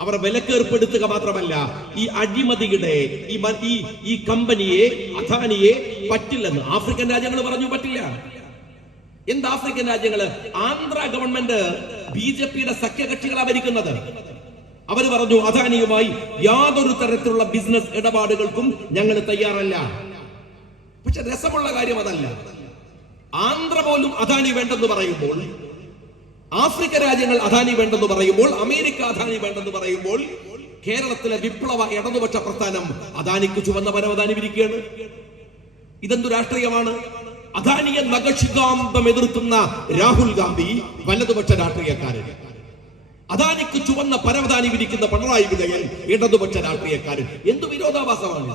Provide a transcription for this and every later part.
അവർ വിലക്കേർപ്പെടുത്തുക മാത്രമല്ല, ഈ അഴിമതിയുടെ ഈ കമ്പനിയെ, അദാനിയെ പറ്റില്ലെന്ന് ആഫ്രിക്കൻ രാജ്യങ്ങൾ പറഞ്ഞു. പറ്റില്ല. എന്ത് ആഫ്രിക്കൻ രാജ്യങ്ങള്? ആന്ധ്ര ഗവൺമെന്റ് BJP-യുടെ സഖ്യകക്ഷികളാണ് ഭരിക്കുന്നത്. അവർ പറഞ്ഞു അദാനിയുമായി യാതൊരു തരത്തിലുള്ള ബിസിനസ് ഇടപാടുകൾക്കും ഞങ്ങൾ തയ്യാറല്ല. പക്ഷെ രസമുള്ള കാര്യം അതല്ല. ആന്ധ്ര പോലും അദാനി വേണ്ടെന്ന് പറയുമ്പോൾ, ആഫ്രിക്കൻ രാജ്യങ്ങൾ അദാനി വേണ്ടെന്ന് പറയുമ്പോൾ, അമേരിക്ക അദാനി വേണ്ടെന്ന് പറയുമ്പോൾ, കേരളത്തിലെ വിപ്ലവ ഇടതുപക്ഷ പ്രസ്ഥാനം അദാനിക്ക് ചുവന്ന പരവതാനി വിരിക്കുകയാണ്. ഇതെന്തു രാഷ്ട്രീയമാണ്? അദാനിയെ നഖശിഖാന്തം എതിർക്കുന്ന രാഹുൽ ഗാന്ധി വലതുപക്ഷ രാഷ്ട്രീയക്കാരൻ, അദാനിക്ക് ചുവന്ന പരവതാനി വിരിക്കുന്ന പിണറായി വിജയൻ ഇടതുപക്ഷ രാഷ്ട്രീയക്കാരൻ. എന്തു വിരോധാഭാസമാണ്?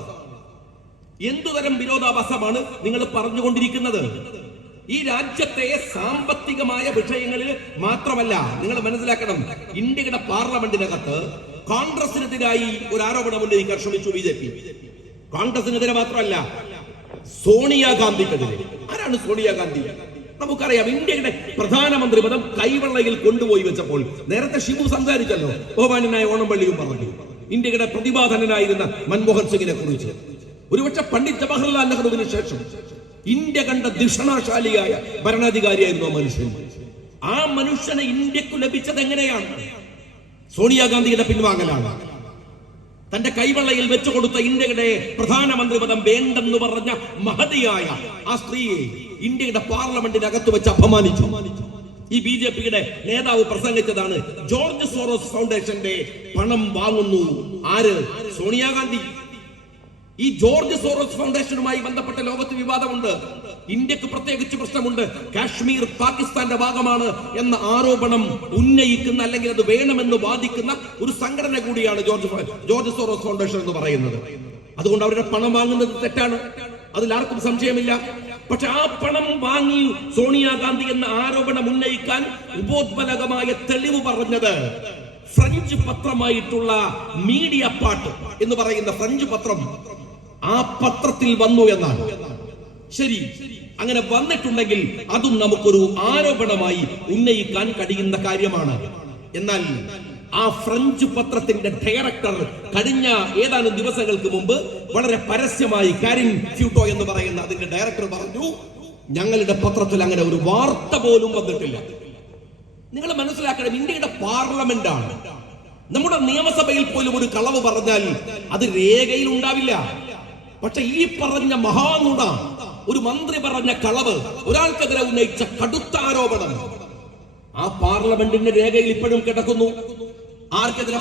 എന്തുതരം വിരോധാഭാസമാണ് നിങ്ങൾ പറഞ്ഞുകൊണ്ടിരിക്കുന്നത്? ഈ രാജ്യത്തെ സാമ്പത്തികമായ വിഷയങ്ങളിൽ മാത്രമല്ല, നിങ്ങൾ മനസ്സിലാക്കണം, ഇന്ത്യയുടെ പാർലമെന്റിനകത്ത് കോൺഗ്രസിനെതിരായി ഒരു ആരോപണം ഉന്നയിക്കാൻ ശ്രമിച്ചു BJP. കോൺഗ്രസിനെതിരെ മാത്രമല്ല, സോണിയാഗാന്ധിക്കെതിരെ. ആരാണ് സോണിയാഗാന്ധി? നമുക്കറിയാം. ഇന്ത്യയുടെ പ്രധാനമന്ത്രി പദം കൈവെള്ളയിൽ കൊണ്ടുപോയി വെച്ചപ്പോൾ നേരത്തെ ഷിബു സംസാരിച്ചല്ലോ. ബഹുമാന്യനായ ഓണംപള്ളിയും പറഞ്ഞു ഇന്ത്യയുടെ പ്രതിഭാധനനായിരുന്ന മൻമോഹൻ സിംഗിനെ കുറിച്ച്. ഒരുപക്ഷെ പണ്ഡിറ്റ് ജവഹർലാൽ നെഹ്റുവിന് ശേഷം ഇന്ത്യ കണ്ട ദിഷണാശാലിയായ ഭരണാധികാരിയായിരുന്നു ആ മനുഷ്യൻ. ആ മനുഷ്യനെ ഇന്ത്യക്ക് ലഭിച്ചത് എങ്ങനെയാണ്? സോണിയാഗാന്ധിയുടെ പിൻവാങ്ങലാണ്. തന്റെ കൈവെള്ളയിൽ വെച്ചുകൊടുത്ത ഇന്ത്യയുടെ പ്രധാനമന്ത്രി പദം വേണ്ടെന്ന് പറഞ്ഞ മഹതിയായ ആ സ്ത്രീയെ ഇന്ത്യയുടെ പാർലമെന്റിനകത്ത് വെച്ച് അപമാനിച്ചു. ഈ BJP-യുടെ നേതാവ് പ്രസംഗിച്ചതാണ്, ജോർജ് സോറോസ് ഫൗണ്ടേഷന്റെ പണം വാങ്ങുന്നു ആര്? സോണിയാഗാന്ധി. ഈ ജോർജ് സോറോസ് ഫൗണ്ടേഷനുമായി ബന്ധപ്പെട്ട ലോകത്ത് വിവാദമുണ്ട്. ഇന്ത്യക്ക് പ്രത്യേകിച്ച് പ്രശ്നമുണ്ട്. കാശ്മീർ പാകിസ്ഥാന്റെ ഭാഗമാണ് എന്ന ആരോപണം ഉന്നയിക്കുന്ന, അല്ലെങ്കിൽ അത് വേണമെന്ന് വാദിക്കുന്ന ഒരു സംഘടന കൂടിയാണ് ജോർജ് സോറോസ് ഫൗണ്ടേഷൻ എന്ന് പറയുന്നത്. അതുകൊണ്ട് അവരുടെ പണം വാങ്ങുന്നത് തെറ്റാണ്, അതിൽ ആർക്കും സംശയമില്ല. പക്ഷെ ആ പണം വാങ്ങി സോണിയാഗാന്ധി എന്ന ആരോപണം ഉന്നയിക്കാൻ ഉപോത്ബലകമായ തെളിവ് പറഞ്ഞത് ഫ്രഞ്ച് പത്രമായിട്ടുള്ള മീഡിയ പാർട്ട് എന്ന് പറയുന്ന ഫ്രഞ്ച് പത്രം, ആ പത്രത്തിൽ വന്നു എന്നാണ്. ശരി, അങ്ങനെ വന്നിട്ടുണ്ടെങ്കിൽ അതും നമുക്കൊരു ആരോപണമായി ഉന്നയിക്കാൻ കഴിയുന്ന കാര്യമാണ്. എന്നാൽ ആ ഫ്രഞ്ച് പത്രത്തിന്റെ ഡയറക്ടർ കഴിഞ്ഞ ഏതാനും ദിവസങ്ങൾക്ക് മുമ്പ് വളരെ പരസ്യമായി, കാരിൻ ഫ്യൂട്ടോ എന്ന് പറയുന്ന അതിന്റെ ഡയറക്ടർ പറഞ്ഞു, ഞങ്ങളുടെ പത്രത്തിൽ അങ്ങനെ ഒരു വാർത്ത പോലും വന്നിട്ടില്ല. നിങ്ങൾ മനസ്സിലാക്കണം, ഇന്ത്യയുടെ പാർലമെന്റാണ്. നമ്മുടെ നിയമസഭയിൽ പോലും ഒരു കളവ് പറഞ്ഞാൽ അത് രേഖയിൽ ഉണ്ടാവില്ല. പക്ഷെ ഈ പറഞ്ഞ മഹാനുണ, ഒരു മന്ത്രി പറഞ്ഞ കളവ്, ഒരാൾക്കെതിരെ ഉന്നയിച്ച കടുത്ത ആരോപണം ആ പാർലമെന്റിന്റെ രേഖയിൽ ഇപ്പോഴും കിടക്കുന്നു. ആർക്കെതിരെ